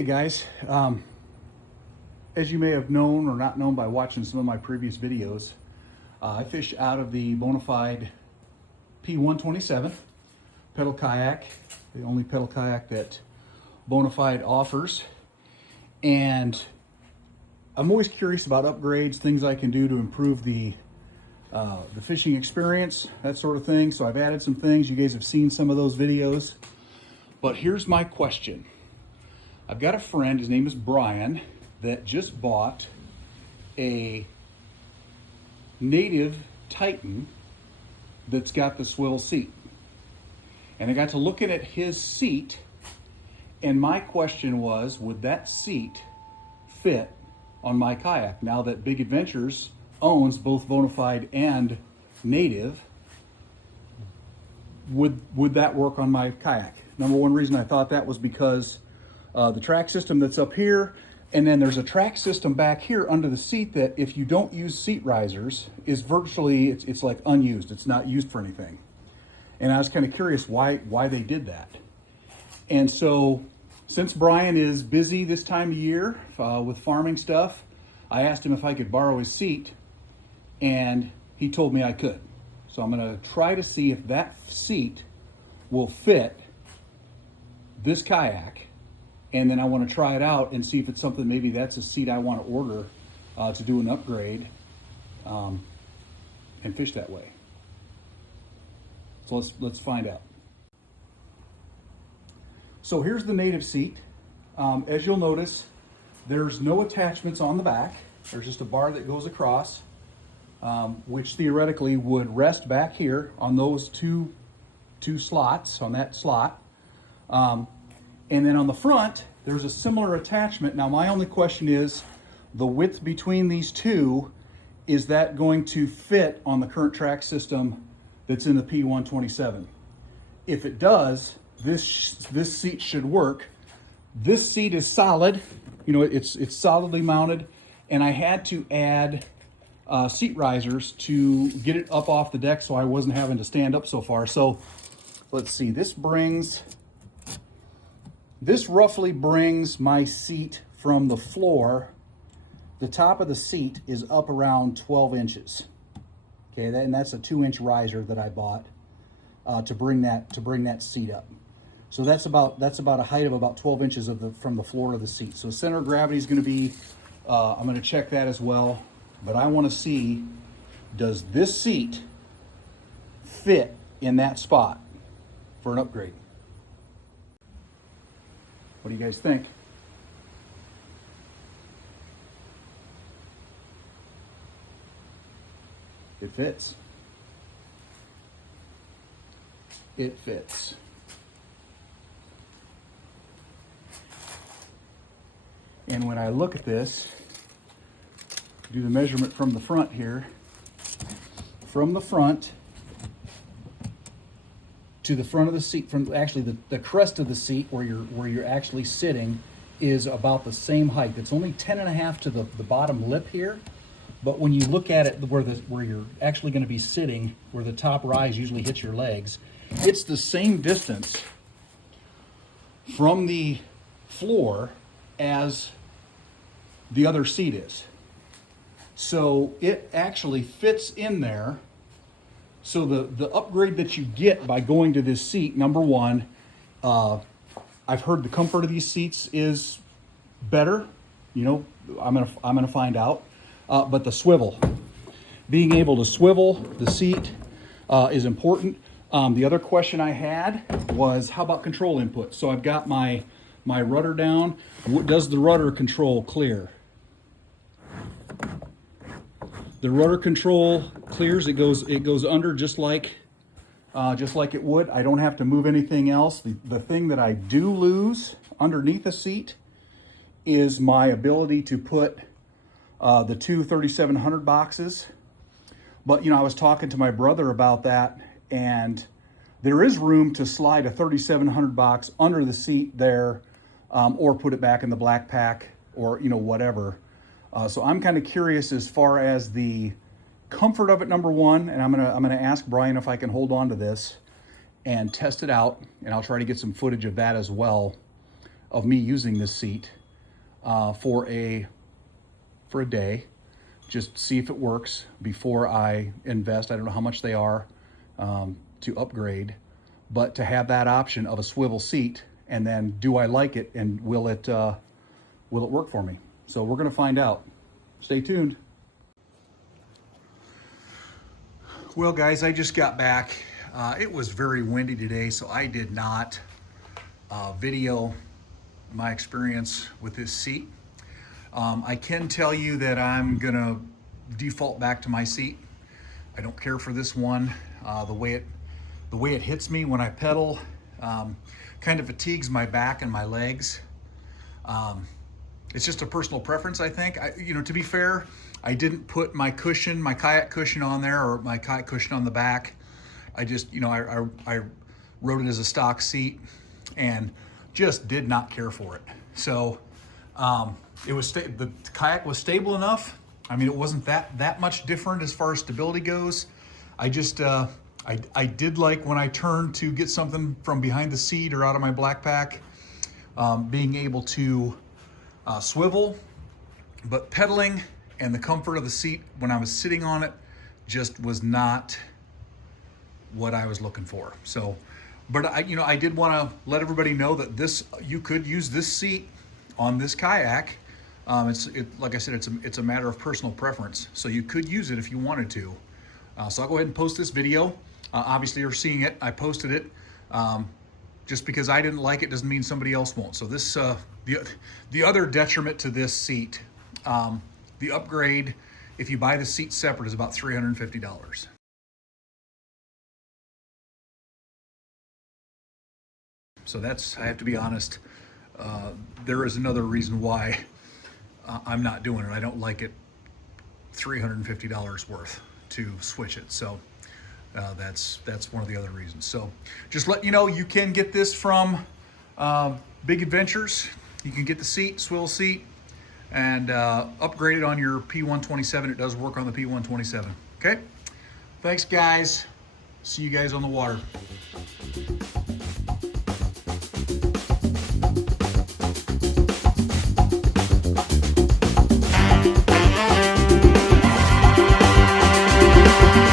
Okay, guys, as you may have known or not known by watching some of my previous videos, I fish out of the Bonafide P127 pedal kayak, the only pedal kayak that Bonafide offers. And I'm always curious about upgrades, things I can do to improve the fishing experience, that sort of thing. So I've added some things. You guys have seen some of those videos. But here's my question. I've got a friend, his name is Brian, that just bought a native Titan that's got the swivel seat. And I got to looking at his seat, and my question was, would that seat fit on my kayak? Now that Big Adventures owns both Bonafide and native, would that work on my kayak? Number one reason I thought that was because the track system that's up here, and then there's a track system back here under the seat that if you don't use seat risers is virtually, it's like unused. It's not used for anything. And I was kind of curious why they did that. And so since Brian is busy this time of year with farming stuff, I asked him if I could borrow his seat, and he told me I could. So I'm going to try to see if that seat will fit this kayak, and then I want to try it out and see if it's something, maybe that's a seat I want to order to do an upgrade and fish that way. So let's find out. So here's the native seat. As you'll notice, there's no attachments on the back. There's just a bar that goes across, which theoretically would rest back here on those two slots, on that slot. And then on the front, there's a similar attachment. Now, my only question is, the width between these two, is that going to fit on the current track system that's in the P127? If it does, this seat should work. This seat is solid, you know, it's solidly mounted, and I had to add seat risers to get it up off the deck so I wasn't having to stand up so far. So let's see, this roughly brings my seat from the floor. The top of the seat is up around 12 inches. Okay, and that's a 2-inch riser that I bought to bring that seat up. So that's about a height of about 12 inches from the floor of the seat. So center of gravity is going to be, I'm going to check that as well. But I want to see, does this seat fit in that spot for an upgrade? What do you guys think? It fits. It fits. And when I look at this, do the measurement from the front here, from the front to the front of the seat, from actually the crest of the seat where you're actually sitting is about the same height. It's only 10.5 to the bottom lip here, but when you look at it where you're actually going to be sitting, where the top rise usually hits your legs, it's the same distance from the floor as the other seat is. So it actually fits in there. So the upgrade that you get by going to this seat, number one, I've heard the comfort of these seats is better. You know, I'm gonna find out. But the swivel, being able to swivel the seat is important. The other question I had was, how about control input? So I've got my rudder down. Does the rudder control clear? The rudder control clears. It goes under just like it would. I don't have to move anything else. The thing that I do lose underneath the seat is my ability to put the two 3700 boxes. But you know, I was talking to my brother about that, and there is room to slide a 3700 box under the seat there, or put it back in the black pack, or you know, whatever. So I'm kind of curious as far as the comfort of it, number one, and I'm gonna ask Brian if I can hold on to this and test it out, and I'll try to get some footage of that as well. of me using this seat for a day, just see if it works before I invest. I don't know how much they are to upgrade, but to have that option of a swivel seat, and then do I like it, and will it work for me? So we're gonna find out. Stay tuned. Well guys, I just got back. It was very windy today, so I did not video my experience with this seat. I can tell you that I'm gonna default back to my seat. I don't care for this one. The way it hits me when I pedal kind of fatigues my back and my legs. It's just a personal preference, I think. To be fair, I didn't put my cushion, my kayak cushion on there, or my kayak cushion on the back. I just, I rode it as a stock seat and just did not care for it. So the kayak was stable enough. I mean, it wasn't that much different as far as stability goes. I just, I did like when I turned to get something from behind the seat or out of my black pack, being able to swivel, but pedaling and the comfort of the seat when I was sitting on it just was not what I was looking for. So, but I did want to let everybody know that you could use this seat on this kayak. Like I said, it's a matter of personal preference. So you could use it if you wanted to. So I'll go ahead and post this video. Obviously you're seeing it, I posted it. Just because I didn't like it doesn't mean somebody else won't. So this, the other detriment to this seat, the upgrade, if you buy the seat separate, is about $350. So that's, I have to be honest, there is another reason why I'm not doing it. I don't like it $350 worth to switch it. So that's one of the other reasons. So just let you know, you can get this from Big Adventures. You can get the seat, swivel seat, and upgrade it on your P127. It does work on the P127. Okay? Thanks guys. See you guys on the water.